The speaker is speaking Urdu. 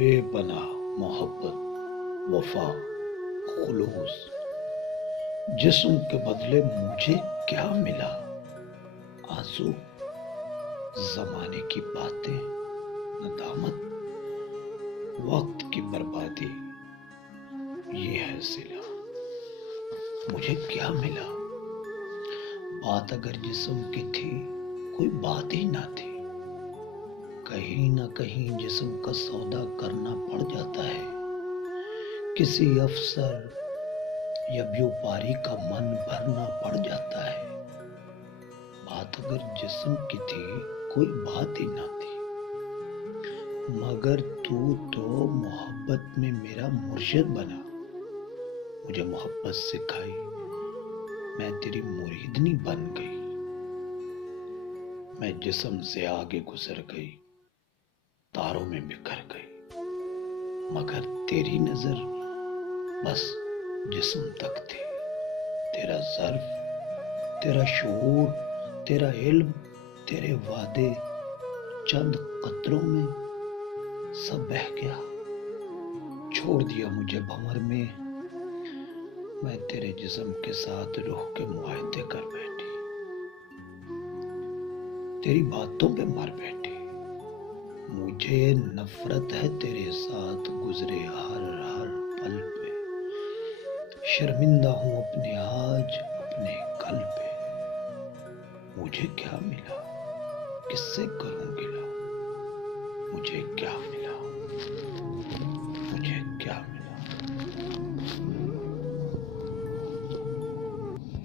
بے پناہ محبت، وفا، خلوص، جسم کے بدلے مجھے کیا ملا؟ آنسو، زمانے کی باتیں، ندامت، وقت کی بربادی، یہ ہے صلہ۔ مجھے کیا ملا؟ بات اگر جسم کی تھی، کوئی بات ہی نہ تھی۔ کہیں نہ کہیں جسم کا سودا کرنا پڑ جاتا ہے، کسی افسر یا بیوپاری کا من بھرنا پڑ جاتا ہے۔ بات اگر جسم کی تھی، کوئی بات ہی نہ تھی، مگر تو محبت میں میرا مرشد بنا، مجھے محبت سکھائی، میں تیری مریدنی بن گئی۔ میں جسم سے آگے گزر گئی، تاروں میں بکھر گئی، مگر تیری نظر بس جسم تک تھی۔ تیرا ظرف، تیرا شعور، تیرا علم، تیرے وعدے، چند قطروں میں سب بہہ گیا، چھوڑ دیا مجھے بھنور میں۔ میں تیرے جسم کے ساتھ روح کے معاہدے کر بیٹھی، تیری باتوں پہ مر بیٹھی۔ مجھے نفرت ہے تیرے ساتھ گزرے ہر پل پہ، شرمندہ ہوں اپنے آج اپنے کل پہ۔ مجھے کیا ملا؟ کس سے کروں گلا؟ مجھے کیا ملا؟ مجھے کیا ملا؟